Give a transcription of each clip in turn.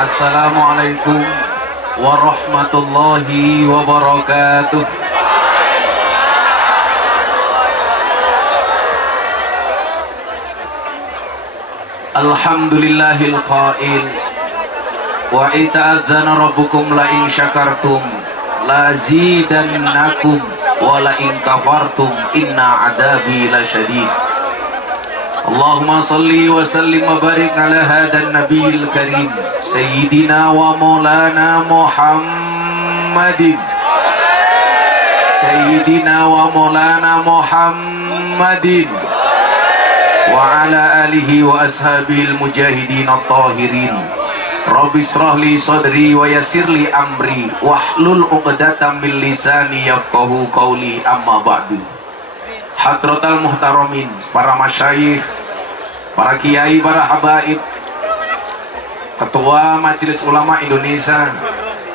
Assalamualaikum warahmatullahi wabarakatuh. Alhamdulillahil qail wa ita'adzana rabbukum la in syakartum la zidannakum wa la in kafartum inna adabi lasyadid. Allahumma salli wa sallim wa barik ala hadan nabiyil karim sayyidina wa maulana Muhammadin sayyidina wa maulana Muhammadin wa ala alihi wa ashabil mujahidin at-tahirin. Rabbi israh li sadri wa yassir li amri wahlul 'uqdatam min lisani yafqahu qawli, amma ba'du. Hadratal muhtaramin, para masyayikh, para kiai, para habaib, Ketua Majelis Ulama Indonesia,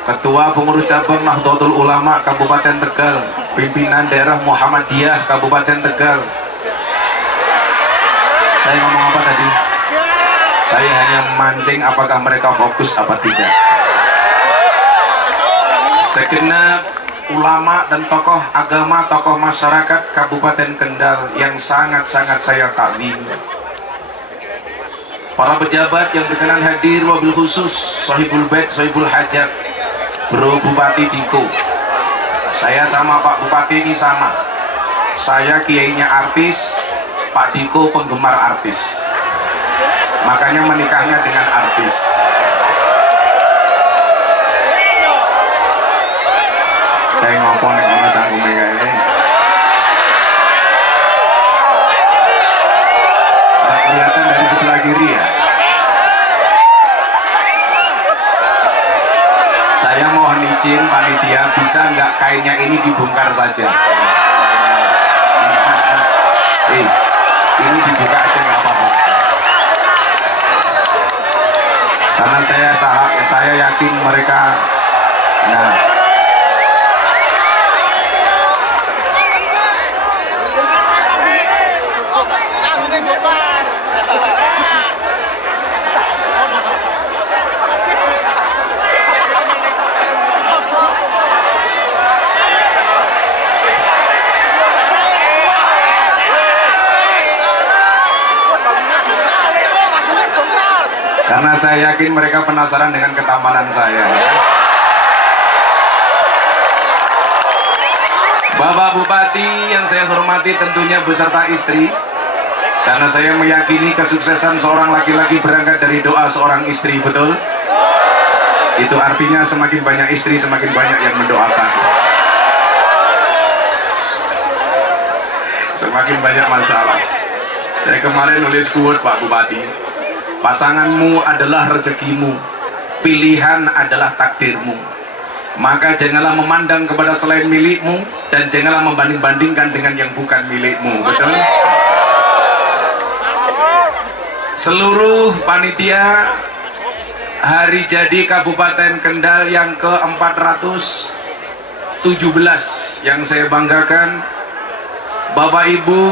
Ketua Pengurus Cabang Nahdlatul Ulama Kabupaten Tegal, pimpinan daerah Muhammadiyah Kabupaten Tegal. Saya ngomong apa tadi? Saya hanya mancing apakah mereka fokus apa tidak. Segenap ulama dan tokoh agama, tokoh masyarakat Kabupaten Kendal yang sangat-sangat saya takzimi. Para pejabat yang berkenan hadir, wabil khusus Sahibul Bait, Sahibul Hajat, Bro Bupati Diko. Saya sama Pak Bupati ini sama. Saya kiainya artis, Pak Diko penggemar artis, makanya menikahnya dengan artis. Kayak ngopo nih kalau canggume kayak ini. Nggak kelihatan dari sebelah kiri ya. Saya mohon izin panitia, bisa nggak kainnya ini dibongkar saja? Mas, ini dibuka aja nggak apa-apa, karena saya yakin mereka. Nah, karena saya yakin mereka penasaran dengan ketampanan saya. Bapak Bupati yang saya hormati tentunya beserta istri, karena saya meyakini kesuksesan seorang laki-laki berangkat dari doa seorang istri, betul? Itu artinya semakin banyak istri, semakin banyak yang mendoakan. Semakin banyak masalah. Saya kemarin nulis quote Pak Bupati, pasanganmu adalah rezekimu, pilihan adalah takdirmu. Maka janganlah memandang kepada selain milikmu, dan janganlah membanding-bandingkan dengan yang bukan milikmu. Betul? Seluruh panitia hari jadi Kabupaten Kendal yang ke-417 yang saya banggakan, Bapak Ibu,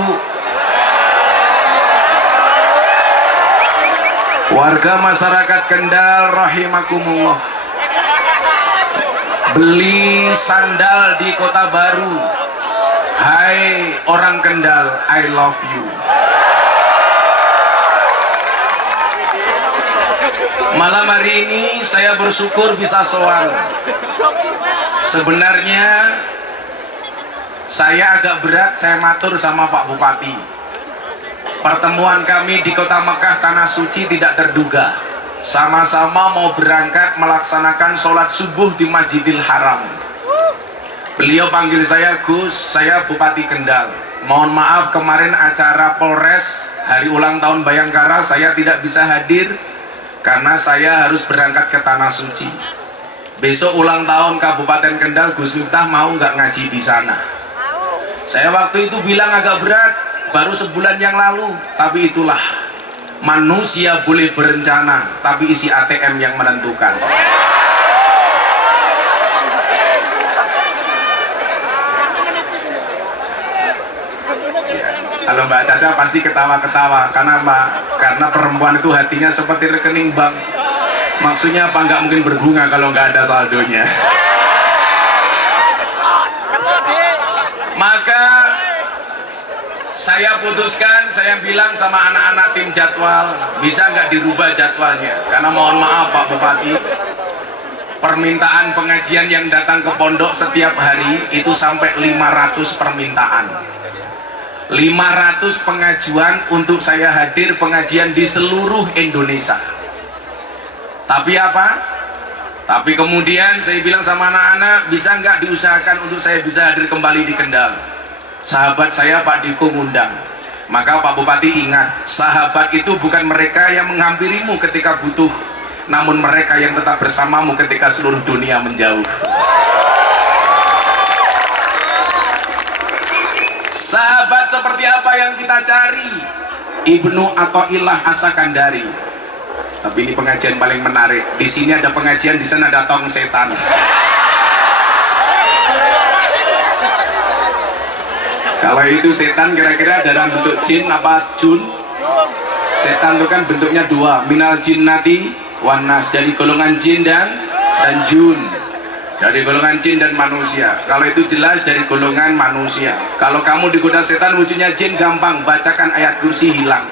warga masyarakat Kendal rahimakumullah, beli sandal di Kota Baru. Hai orang Kendal, I love you. Malam hari ini saya bersyukur bisa soal. Sebenarnya saya agak berat, saya matur sama Pak Bupati. Pertemuan kami di Kota Mekah Tanah Suci tidak terduga. Sama-sama mau berangkat melaksanakan sholat subuh di Masjidil Haram. Beliau panggil saya, Gus, saya Bupati Kendal. Mohon maaf kemarin acara Polres hari ulang tahun Bayangkara saya tidak bisa hadir karena saya harus berangkat ke Tanah Suci. Besok ulang tahun Kabupaten Kendal, Gus Miftah mau nggak ngaji di sana? Saya waktu itu bilang agak berat, baru sebulan yang lalu, tapi itulah manusia boleh berencana, tapi isi ATM yang menentukan. Kalau Mbak Caca pasti ketawa-ketawa, karena perempuan itu hatinya seperti rekening bank. Maksudnya apa? Nggak mungkin berbunga kalau nggak ada saldonya. Maka saya putuskan, saya bilang sama anak-anak tim jadwal, bisa nggak dirubah jadwalnya? Karena mohon maaf Pak Bupati, permintaan pengajian yang datang ke pondok setiap hari itu sampai 500 permintaan. 500 pengajuan untuk saya hadir pengajian di seluruh Indonesia. Tapi apa? Tapi kemudian saya bilang sama anak-anak, bisa nggak diusahakan untuk saya bisa hadir kembali di Kendal? Sahabat saya Pak Diko ngundang. Maka Pak Bupati ingat, sahabat itu bukan mereka yang menghampirimu ketika butuh, namun mereka yang tetap bersamamu ketika seluruh dunia menjauh. Sahabat seperti apa yang kita cari? Ibnu Athaillah As-Sakandari. Tapi ini pengajian paling menarik. Di sini ada pengajian, di sana ada tong setan. Kalau itu setan kira-kira dalam bentuk jin apa jun? Setan itu kan bentuknya dua, minal jinnati wan nas, dari golongan jin dan jun. Dari golongan jin dan manusia. Kalau itu jelas dari golongan manusia. Kalau kamu digoda setan wujudnya jin, gampang, bacakan ayat kursi hilang.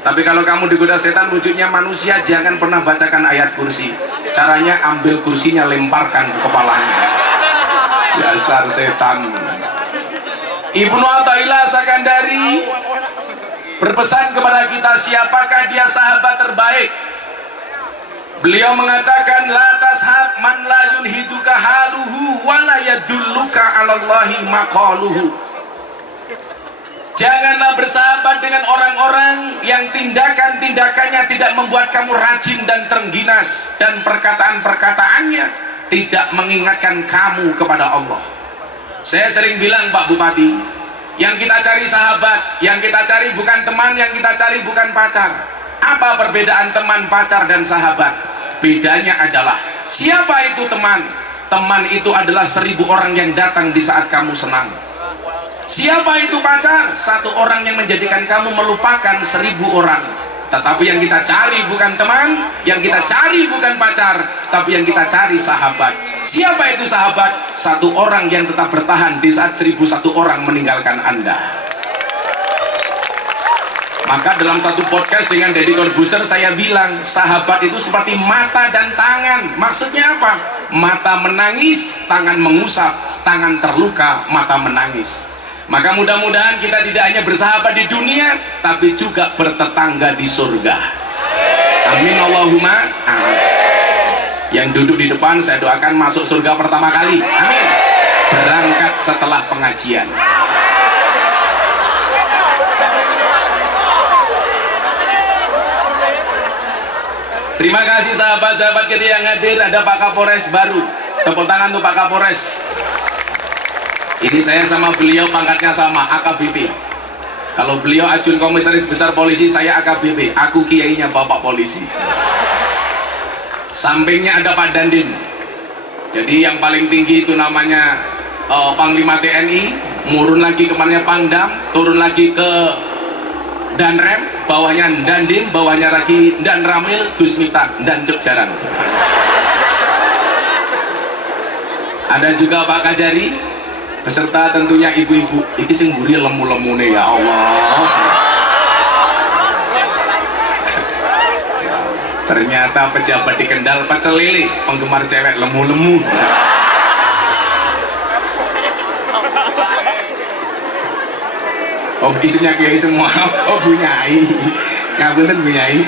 Tapi kalau kamu digoda setan wujudnya manusia, jangan pernah bacakan ayat kursi. Caranya ambil kursinya, lemparkan ke kepalanya. Dasar setan. Ibnu Athaillah Sakandari berpesan kepada kita, siapakah dia sahabat terbaik? Beliau mengatakan, la tashab man la yunhiduka haluhu wa la yadulluka 'alallahi maqaluhu. Janganlah bersahabat dengan orang-orang yang tindakan-tindakannya tidak membuat kamu rajin dan terengginas, dan perkataan-perkataannya tidak mengingatkan kamu kepada Allah. Saya sering bilang Pak Bupati, yang kita cari sahabat, yang kita cari bukan teman, yang kita cari bukan pacar. Apa perbedaan teman, pacar, dan sahabat? Bedanya adalah, siapa itu teman? Teman itu adalah 1000 orang yang datang di saat kamu senang. Siapa itu pacar? Satu orang yang menjadikan kamu melupakan 1000 orang. Tetapi yang kita cari bukan teman, yang kita cari bukan pacar, tapi yang kita cari sahabat. Siapa itu sahabat? Satu orang yang tetap bertahan di saat 1001 orang meninggalkan Anda. Maka dalam satu podcast dengan Deddy Corbuzier saya bilang, sahabat itu seperti mata dan tangan. Maksudnya apa? Mata menangis, tangan mengusap, tangan terluka, mata menangis. Maka mudah-mudahan kita tidak hanya bersahabat di dunia, tapi juga bertetangga di surga. Amin Allahumma amin. Yang duduk di depan saya doakan masuk surga pertama kali. Amin. Berangkat setelah pengajian. Terima kasih sahabat-sahabat kita yang hadir. Ada Pak Kapolres baru. Tepuk tangan untuk Pak Kapolres. Ini saya sama beliau pangkatnya sama, AKBP. Kalau beliau Ajun Komisaris Besar Polisi, saya AKBP. Aku kiainya Bapak Polisi. Sampingnya ada Pak Dandim. Jadi yang paling tinggi itu namanya Panglima TNI. Murun lagi kemana Pangdam, turun lagi ke Danrem, bawahnya Dandim, bawahnya lagi Dan Ramil, Gus Miftah, dan Cuk Jaran. Ada juga Pak Kajari, beserta tentunya ibu-ibu. Iki sing mburi lemu-lemune ya Allah. Ternyata pejabat di Kendal pecel lele, penggemar cewek lemu-lemu. Oh isinya kiai semua. Oh bunyai. Ngapunten bunyai.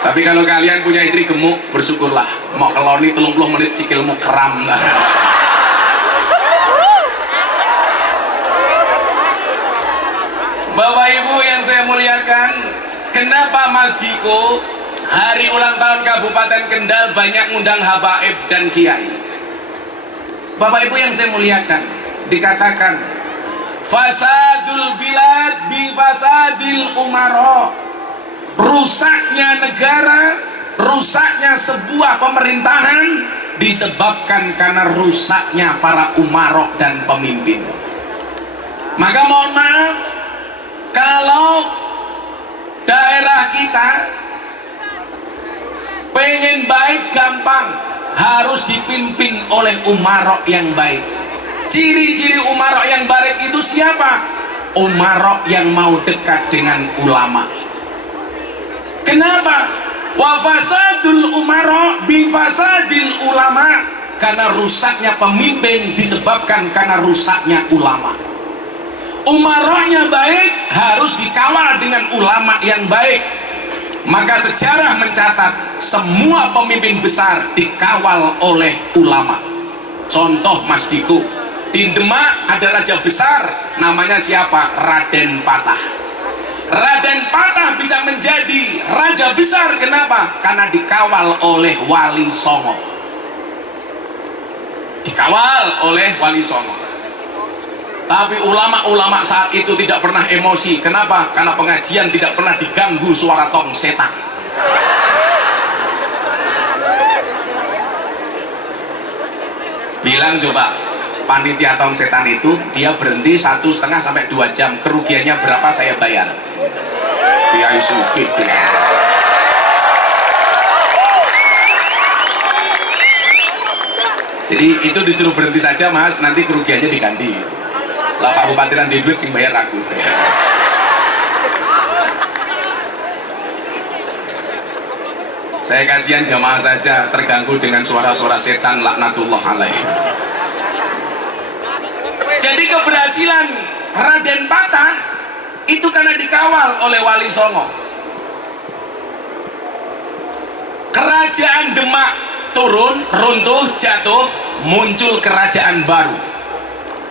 Tapi kalau kalian punya istri gemuk, bersyukurlah. Mau keloni 30 menit sikilmu kram lah. Bapak Ibu yang saya muliakan, kenapa Mas Diko hari ulang tahun Kabupaten Kendal banyak ngundang habaib dan kiai? Bapak Ibu yang saya muliakan, dikatakan fasadul bilad bi fasadil umaro. Rusaknya negara, rusaknya sebuah pemerintahan disebabkan karena rusaknya para umarok dan pemimpin. Maka mohon maaf, kalau daerah kita Pengen baik gampang, harus dipimpin oleh umarok yang baik. Ciri-ciri umarok yang baik itu siapa? Umarok yang mau dekat dengan ulama. Kenapa? Wa fasadul umarok bifasadil ulama. Karena rusaknya pemimpin disebabkan karena rusaknya ulama. Umaroknya baik, harus dikawal dengan ulama yang baik. Maka sejarah mencatat semua pemimpin besar dikawal oleh ulama. Contoh Mas Diko, di Demak ada raja besar, namanya siapa? Raden Patah. Raden Patah bisa menjadi raja besar, kenapa? Karena dikawal oleh Wali Songo. Dikawal oleh Wali Songo. Tapi ulama-ulama saat itu tidak pernah emosi. Kenapa? Karena pengajian tidak pernah diganggu suara tong setan. Bilang coba, panitia tong setan itu dia berhenti 1,5 sampai 2 jam. Kerugiannya berapa saya bayar? Dia sugih. Jadi itu disuruh berhenti saja Mas, nanti kerugiannya diganti. Lah Pak Bupati di duit sing bayar aku. Saya kasihan jamaah saja terganggu dengan suara-suara setan laknatullah alaih. Jadi keberhasilan Raden Patah itu karena dikawal oleh Wali Songo. Kerajaan Demak turun, runtuh, jatuh, muncul kerajaan baru.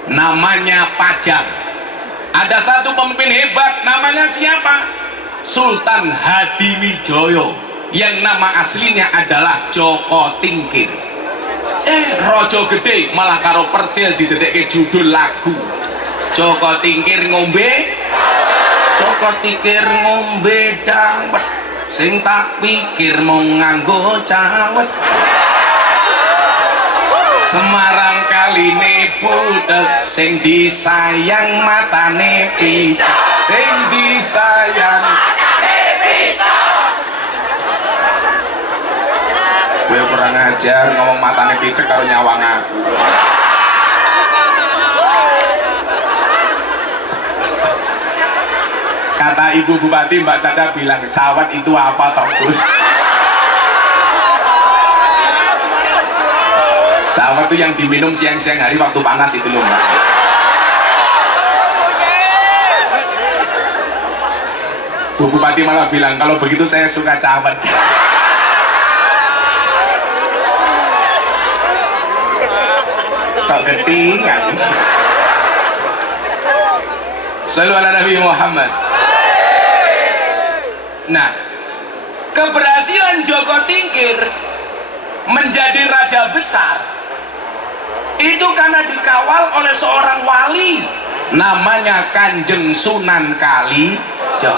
Namanya Pajang. Ada satu pemimpin hebat, namanya siapa? Sultan Hadiwijaya, yang nama aslinya adalah Joko Tingkir. Rojo gede malah karo percil didedekke judul lagu. Joko Tingkir ngombe, Joko Tingkir ngombe dawet, sing tak pikir mau nganggo cawet. Semarang kaline budek, sing disayang matane picak, sing disayang matane picak. Gue kurang ajar ngomong matane picak karo nyawang aku. Kata Ibu Bupati Mbak Caca bilang, cawet itu apa toh Gus? Cawet itu yang diminum siang-siang hari waktu panas itu loh Mbak. Bu Bupati malah bilang, kalau begitu saya suka cawet. Kok ketingan. Shallu ala Nabi Muhammad. Nah, keberhasilan Joko Tingkir menjadi raja besar itu karena dikawal oleh seorang wali namanya Kanjeng Sunan Kalijaga.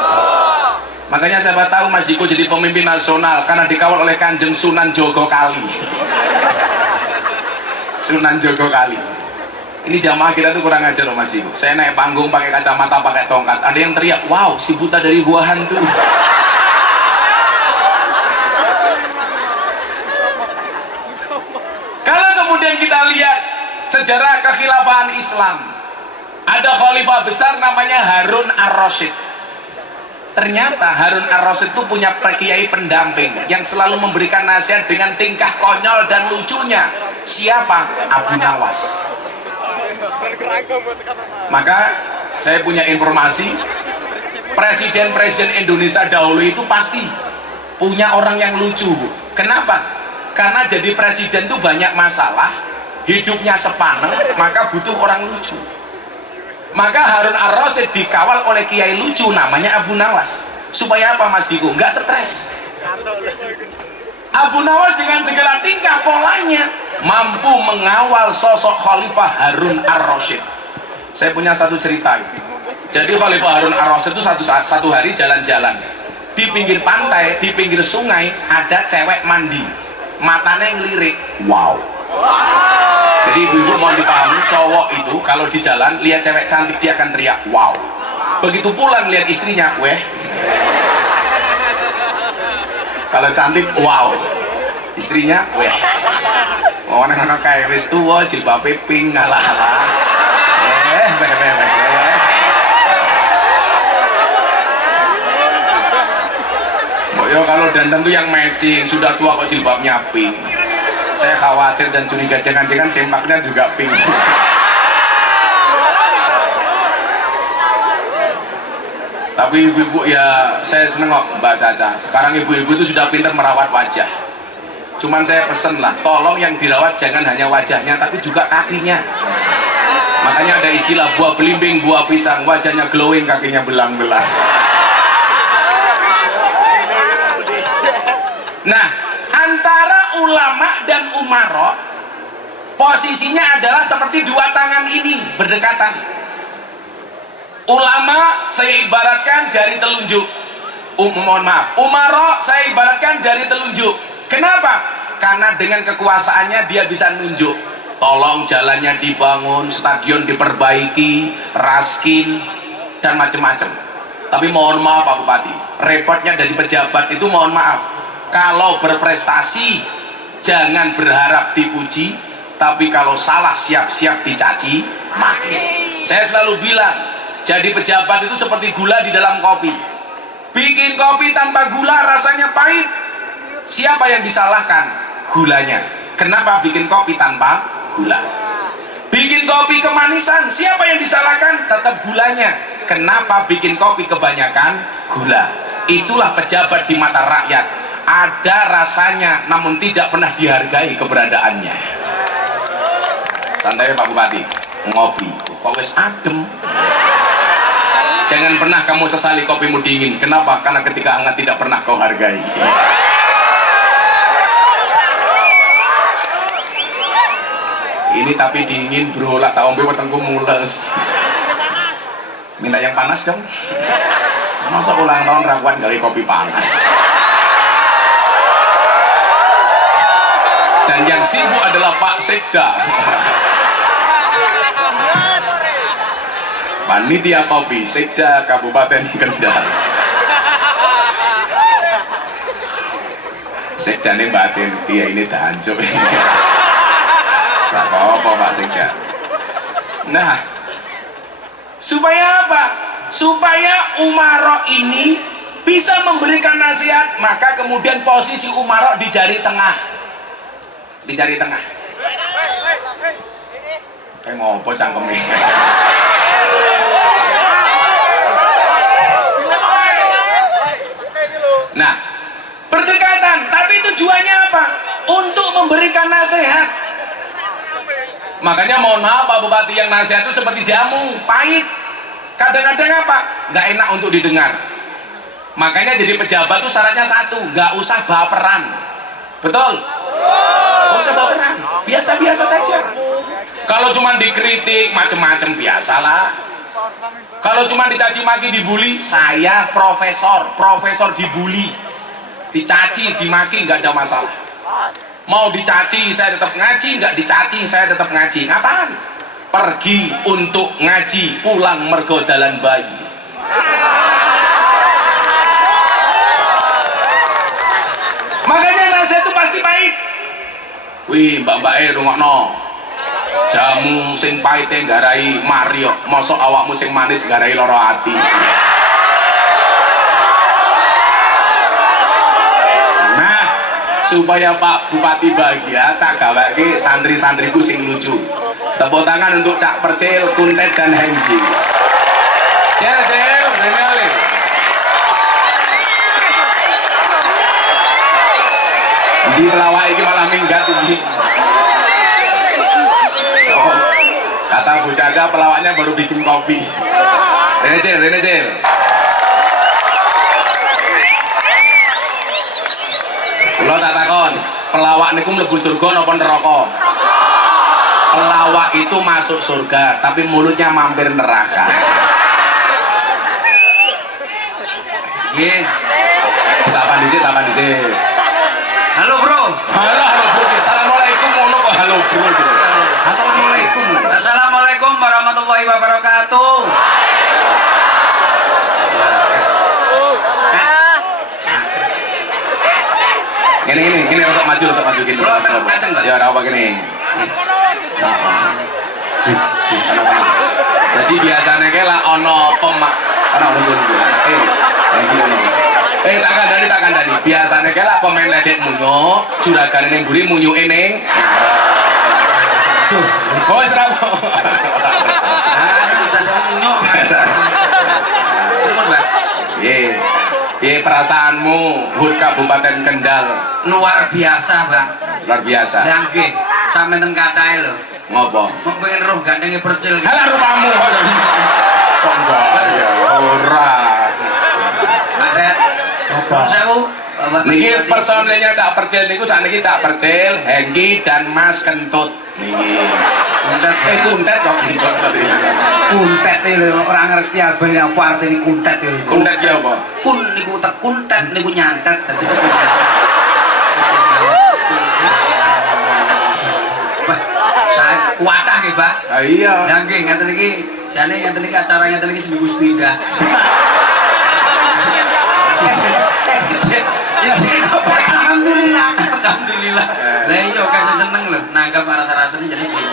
Makanya siapa tahu Mas Diko jadi pemimpin nasional karena dikawal oleh Kanjeng Sunan Jogo Kali. Sunan Jogo Kali. Ini jamaah kita tuh kurang ajar loh Mas Diko. Saya naik panggung pakai kacamata, pakai tongkat, ada yang teriak, wow si buta dari gua hantu. Kalau kemudian kita lihat sejarah kekhilafahan Islam, ada khalifah besar namanya Harun Ar-Rasyid. Ternyata Harun Ar-Rasyid itu punya kiai pendamping yang selalu memberikan nasihat dengan tingkah konyol dan lucunya. Siapa? Abu Nawas. Maka saya punya informasi, presiden-presiden Indonesia dahulu itu pasti punya orang yang lucu. Kenapa? Karena jadi presiden itu banyak masalah, hidupnya sepaneng, maka butuh orang lucu. Maka Harun Ar-Rasyid dikawal oleh kiai lucu namanya Abu Nawas. Supaya apa Mas Diko? Nggak stres. Abu Nawas dengan segala tingkah polanya mampu mengawal sosok Khalifah Harun Ar-Rasyid. Saya punya satu cerita. Jadi Khalifah Harun Ar-Rasyid itu satu hari jalan-jalan di pinggir pantai, di pinggir sungai ada cewek mandi, matanya ngelirik. Wow. Jadi ibu-ibu mau dipahami, cowok itu kalau di jalan lihat cewek cantik dia akan teriak wow. Begitu pulang lihat istrinya, weh. Kalau cantik wow. istrinya weh orang kayak wis tua jilbabe pink ngalah-alah beh. Yo kalau dandan tuh yang matching, sudah tua kok jilbabnya pink. Saya khawatir dan curiga jangan-jangan sempaknya juga pink. Tapi ibu-ibu ya saya seneng kok Mbak Caca. Sekarang ibu-ibu itu sudah pintar merawat wajah. Cuman saya pesen lah, tolong yang dirawat jangan hanya wajahnya tapi juga kakinya. Makanya ada istilah buah belimbing, buah pisang, wajahnya glowing, kakinya belang-belang. Nah, antara ulama dan umaro posisinya adalah seperti dua tangan ini berdekatan. Ulama saya ibaratkan jari telunjuk, mohon maaf, umaro saya ibaratkan jari telunjuk. Kenapa? Karena dengan kekuasaannya dia bisa nunjuk, tolong jalannya dibangun, stadion diperbaiki, raskin dan macam-macam. Tapi mohon maaf Pak Bupati, repotnya dari pejabat itu mohon maaf, kalau berprestasi jangan berharap dipuji, tapi kalau salah siap-siap dicaci maki. Saya selalu bilang, jadi pejabat itu seperti gula di dalam kopi. Bikin kopi tanpa gula rasanya pahit. Siapa yang disalahkan? Gulanya. Kenapa bikin kopi tanpa gula? Bikin kopi kemanisan. Siapa yang disalahkan? Tetap gulanya. Kenapa bikin kopi kebanyakan gula? Itulah pejabat di mata rakyat. Ada rasanya namun tidak pernah dihargai keberadaannya. Santai Pak Bupati, ngopi kok wis adem. Jangan pernah kamu sesali kopimu dingin. Kenapa? Karena ketika hangat tidak pernah kau hargai. Ini tapi dingin bro, lah tak ombe wetengku mules. Minta yang panas dong. Masa ulang tahun rakuan gawe kopi panas. Dan yang sibuk adalah Pak Sekda. Panitia Kopi Sekda Kabupaten Kendal. Sekda ini batin, iya ini hancur. Gak apa-apa Pak Sekda. Nah, supaya apa? Supaya umaro ini bisa memberikan nasihat, maka kemudian posisi umaro di jari tengah. Di jari tengah. Kayak ngopo cangkemnya. Nah, berdekatan, tapi tujuannya apa? Untuk memberikan nasihat. Makanya mohon maaf Pak Bupati, yang nasihat itu seperti jamu, pahit. Kadang-kadang apa? Nggak enak untuk didengar. Makanya jadi pejabat itu syaratnya satu, nggak usah baperan. Betul? Nggak usah baperan, biasa-biasa saja. Kalau cuma dikritik macam-macam biasalah. Kalau cuma dicaci maki dibully, saya profesor dibully, dicaci, dimaki nggak ada masalah. Mau dicaci saya tetap ngaji, nggak dicaci saya tetap ngaji. Ngapain? Pergi untuk ngaji, pulang mergo dalan bayi. Makanya nasihat itu pasti pahit. Wih mbak-mbak rungokno. Jamu sing pahite nggarai Mario, mosok awakmu sing manis nggarai loro ati. Nah, supaya Pak Bupati bahagia, tak gaweke santri-santriku sing lucu. Tepuk tangan untuk Cak Percil, Kuntet dan Hengki. Cel, rene oleh. Di pelawak iki malah minggat iki. Kata Bu Caca pelawaknya baru bikin kopi. Rene Cil. Kula tak takon, pelawak niku mlebu surga napa neraka? Pelawak itu masuk surga, tapi mulutnya mampir neraka. Nggih. Sapa dhisik. Halo bro. Halo bro. Assalamualaikum ngono kok halo bro. Assalamualaikum. Assalamualaikum warahmatullahi wabarakatuh. Ini untuk maju gini. Kalau ngajeng, Pak. Ya ora apa gini. Jadi biasanya kayak lah ono nunggu. Tak kandani. Biasanya kayak lah pemain ledek munyo, juragane ning mburi munyuke ning. Oh, wis ra. Piye perasaanmu HUT Kabupaten Kendal? Luar biasa, Bang. Luar biasa. Ya nggih, sampe teng katahe lho. Ngopo? Mau pengen roh gandenge percil. Halah rupamu. Sombong. Ora. Ada sewu. Niki personilnya Cak Percil niku sakniki Cak Percil, Hengki dan Mas Kentut. Niki. Kuntet kok Kuntet lho ora ngerti abang apa artine kuntet lho. Kuntet ki apa? Kun niku tek kuntet niku nyantet dadi kuntet. Saya kuatah nggih, Pak. Ah iya. Lah nggih ngaten iki jane ngaten iki acara ngaten iki seminggu sepindah. Alhamdulillah. Alhamdulillah. Lah iya kasih seneng lho nanggap rasa-rasane jadi gitu.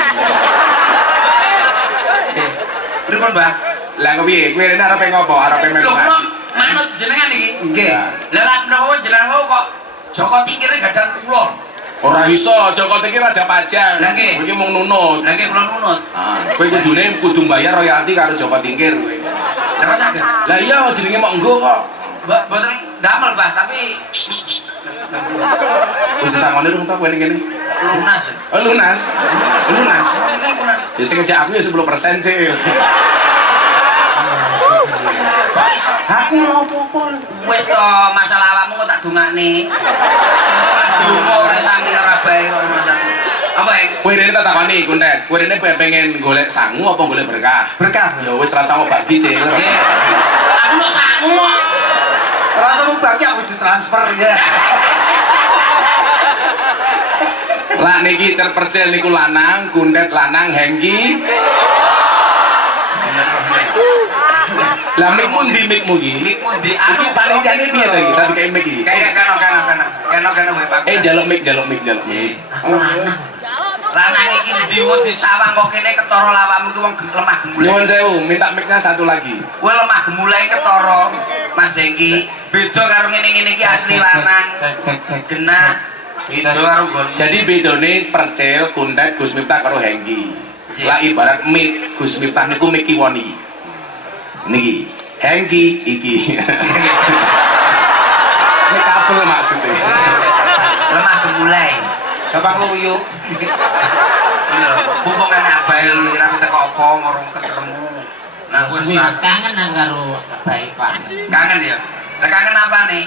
Pripun, Mbah? Lah kepiye? Kuwi rene arepe ngopo? Arepe melu Lho, ngaji. manut jenengan iki. Nggih. Lah lak menawa jenengan kok Joko Tingkire gadan kula. Ora iso, Joko iki raja pajang. Lah nggih. Kowe iki mung nunut. Lah nggih kula nunut. Kowe kudune kudu bayar royalti karo Joko Tingkir kowe. Lah saged. Lah iya jenenge mok nggo kok. Mboten damel, Mbah, tapi Wis disangone rung ta kowe ning kene. lunas. Oh lunas. Ya sing ngejak aku ya 10% sih. Aku ora apa-apa. Wis to masalah awakmu kok tak dongakne. Donga ora sangi ora bae kok masalah. Apa ya? Kowe rene tak takoni, Kuntet. Kowe rene pengen golek sangu apa golek berkah? Berkah. Ya wis rasa mau bagi, Cil. Aku no sangu kok. Rasa mau bagi aku ditransfer ya. Lah niki Cer Percil niku lanang, Kuntet lanang, Hengki. Lah mik mundi mikmu iki? Mikmu di Iki panitiane piye to iki? Tadi kayak mik iki. Kayak kano wae Pak. Jaluk mik. Lanang iki diwut di sawang kok kene ketara lawakmu ki wong lemah gemulai. Nyuwun sewu, minta miknya satu lagi. Kowe lemah gemulai ketara Mas Hengki. Beda karo ngene-ngene iki asli lanang. Genah. Beda karo gon. Jadi bedone Percil, Kuntet, Gus Miftah karo Hengki. Lah ibarat mik, Gus Miftah niku mik kiwon iki. Niki, Hengki iki. Ini kabel maksudnya. Lemah gemulai. Gampang luyu. Lho, mumpung ana abae ora teko apa ngurung ketemu. Nah, wis kangen nang karo baik Pak. kangen ya. Lah kangen apa nih?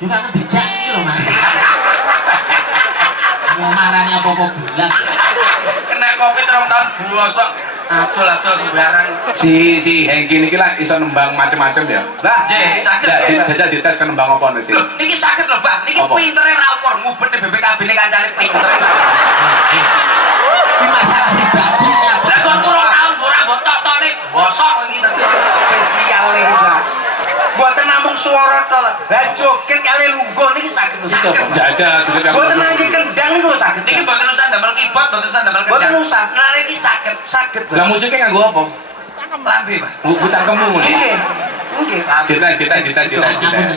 Juga kan dijak iki lho Mas. Mau marani apa-apa belas. Kena kopi terus tahun bosok. Adol sembarang. Si Hengki niki lah iso nembang macem-macem ya. Lah, Jeh, sakit. Jajal dites kan nembang apa nih? Loh, niki sakit lho, Mbak. Niki Apa? pintere ra ukur ngubet BPKB ini kancane pintere. Ini masalah pribadinya. Lah kok kurang tahun ora mbok tok-tokne bosok iki tadi. spesial nih, Mbak. Buatan namung suara tok. Lah joget kali lungguh niki sakit. Jajal juga kamu. Buatan nangis kendang niku sakit. Niki mboten usah damel keyboard, mboten usah damel Mboten kendang. usah. Nah, niki sakit. Sakit. Lah musiknya nganggo apa? Lambe, Pak. Bucang kemu nih. Nggih. Nggih. Dites.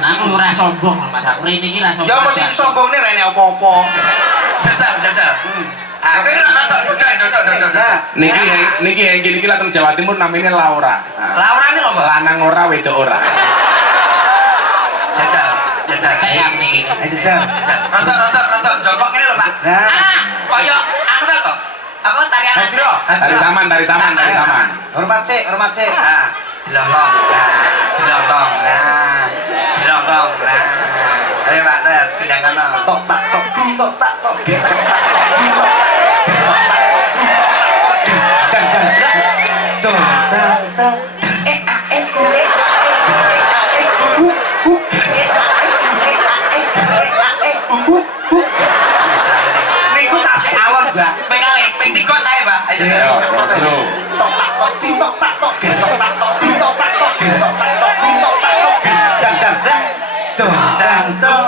Aku ora sombong lho Mas. Aku rene iki ra sombong. Ya mesti sombongne rene apa-apa. Jajal. Aku ora nonton. Nah, Niki Hengki niki lah teng Jawa Timur namanya Laura. Laura ini lho, Mbak. Lanang ora wedok ora. Jajal. Kayak niki. ayo jajal. Rotok jongkok ini lho, Pak. Nah. Kaya anu to. Apa tarian Hati Aceh? lo. Dari saman. Hormat sik. Ah, dilongkong. Dilongkong. Ayo Pak, pindah kono. Tok tak tok tok tok tak tok tok tak tok tok tak niku tasih awon, Mbak. Ping kali, ping 3 saya, Pak. Ayo. Yo, bro. Tok tak tok tok tak tok tok tak tok tok tak tok tok tak tok tok tak tok dan dang dang dang dang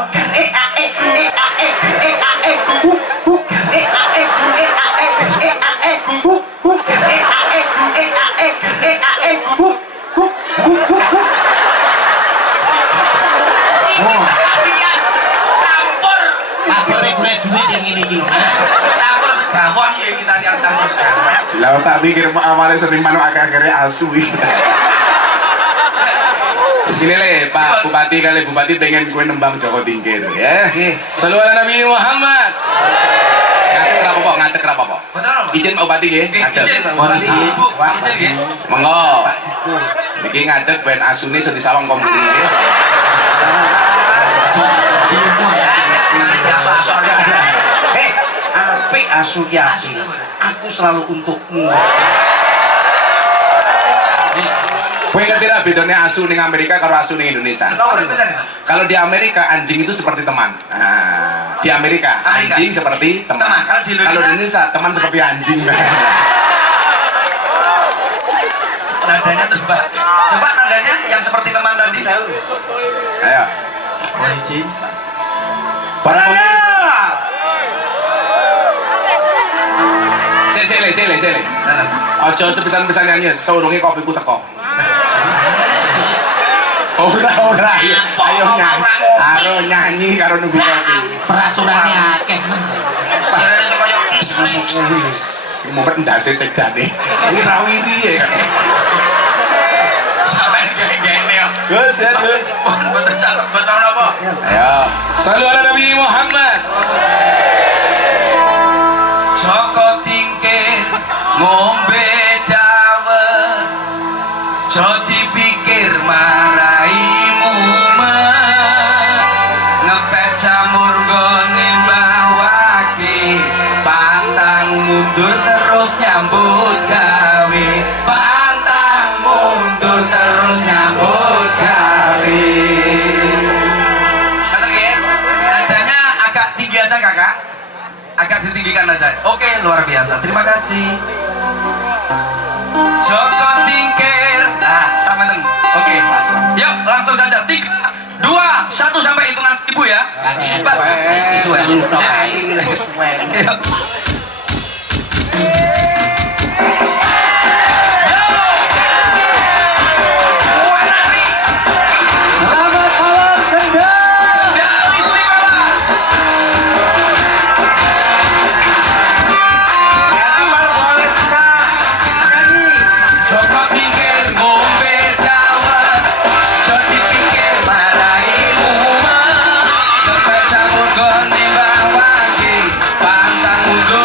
ngene iki lho Mas. Campur segawon ya kita yang campur segawon. Lah tak pikir awalnya sering manuk akhir-akhirnya asu. Sini le Pak Bupati kali Bupati pengen kue nembang Joko Tingkir ya. Selalu ala Nabi Muhammad. Ngadeg apa kok? Betul apa? Izin Pak Bupati nggih. Ngadeg. Izin. Ibu, izin nggih. Monggo. Niki ngadeg ben asune iso disawang komplit nggih. Apik asu ki apik. Aku selalu untukmu. Kowe ngerti ra bedanya asu ning Amerika karo asu ning Indonesia? Kalau di Amerika anjing itu seperti teman. Nah, di Amerika anjing seperti teman. Kalau di Indonesia teman seperti anjing. Nadanya tuh Pak. Coba nadanya yang seperti teman tadi. Ayo. Izin. Para pemirsa. Sele. Ojo sepisan-pisan nyanyi, saurunge kopiku teko. Ora. Ayo nyanyi karo nunggu kopi. Perasurane akeh. Jarane sing koyo Mumpet ndase sedane. Wirawiri ya. sampean gene yo. Gus ya Gus. Betul cakep betul napa? Ayo. Selalu ala Nabi Muhammad. Joko Tingkir ngombe dawet, jo dipikir maraimu ngepet jamur gone mbawake, pantang mundur terus nyambut gawe, pantang mundur terus nyambut gawe. Kata ya, nadanya agak tinggi aja kakak. Agak ditinggikan aja. Oke, luar biasa. Terima kasih. Joko Tingkir. Nah, sama neng. Oke, mas. Yuk, langsung saja. 3, 2, 1 sampai hitungan ibu ya. Pak. Sesuai. Yuk. Selamat malam kendang. Ya, istimewa. Boleh bisa nyanyi. Joko Tingkir ngombe dawet, jo dipikir maraimu ngepet jamur gone mbawake, pantang mundur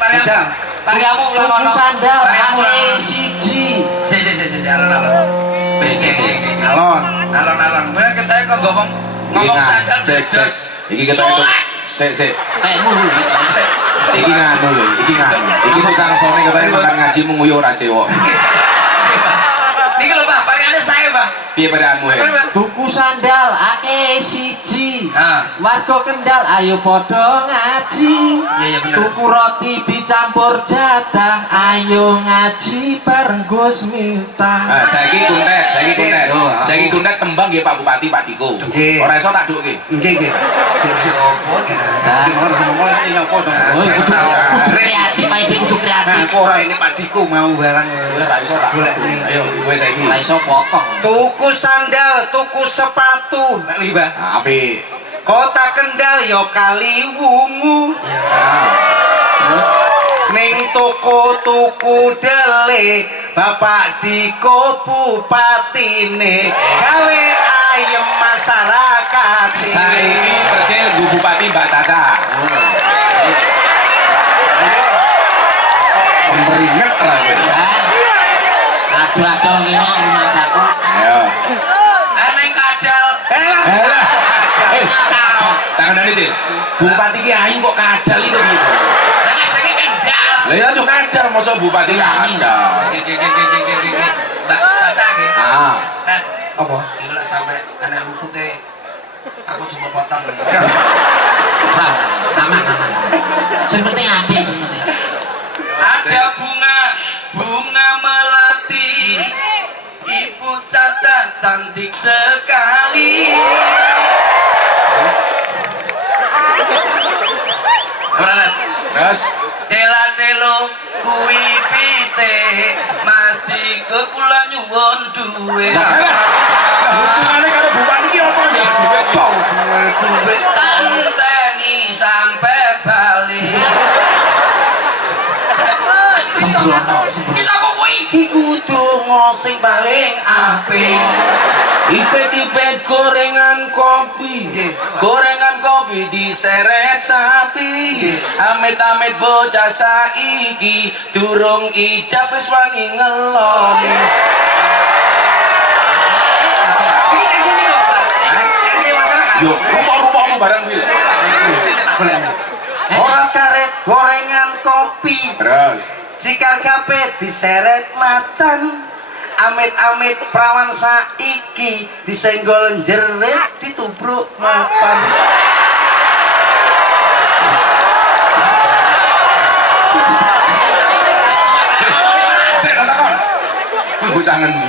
Mariam. Bisa. Mariamu Tuku lawan. sandal Mariamu ake lawan. siji. Si, alon. Alon. Alon. Bener kita kok ngomong sandal cek. jelas. Iki kita itu. Sik. Mulu gitu. Iki nganu lho, iki nganu. Iki tukang sone katanya makan ngaji menguyu ora cewek. Niki lho Pak, pakaiannya saya Pak. Piye padaanmu ya? Tuku sandal ake siji. Ah. Warga Kendal ayo padha ngaji. Iya, bener. Tuku roti dicampur jatah ayo ngaji bareng Gus Miftah. Nah, saiki kuntet. Oh, Saiki kuntet tembang nggih Pak Bupati Pak Diko. Nggih. Ora iso tak dukke. Nggih. Si opo iki? Ngomong iki nyapa dong. Oh, kudu kreatif ae kudu Nah, kreatif. kok ora ini Pak Diko mau barang. Ora iso tak. Golek nih. Ayo kowe saiki. Ora iso potong. Tuku sandal, tuku sepatu. Nek liba. Nah, apik. Kota Kendal yo kali wungu. Terus Ning tuku dele Bapak Diko bupatine gawe ayem masyarakat. Saiki percil Bu Bupati Mbak Caca. Pemeringet ra kowe. Aduh ngene rumah saku. Ayo. Neng kadal. Alah. Tangan sih. Bupati ki ayu kok kadal itu gitu. Lah jenenge Kendal. Lah ya langsung kadal masa bupati kadal. Mbak Caca nggih. Ah. Nah, Apa? iku lek sampe anak lupute aku cuma potong. Aman. Sing penting apik sing penting. Ada bunga melati. Ibu Caca cantik sekali. Beneran. Terus Dela-delo kuwi pite mati ke kula nyuwun duwe. hubungannya karo bupati ki apa ya? Duit. Tanteni sampe bali. Sembrono. Bisa kok kuwi? Iku donga sing paling apik. Ipet-ipet gorengan kopi. Gorengan kopi diseret sapi. Amit-amit bocah saiki durung ijab wis wani ngelon. Yo, rupa-rupamu barang kuwi. Ora karet gorengan kopi. Terus Jika kabeh diseret macan. Amit-amit prawan saiki disenggol jerit ditubruk mapan. saya takon. Bocah ngendi?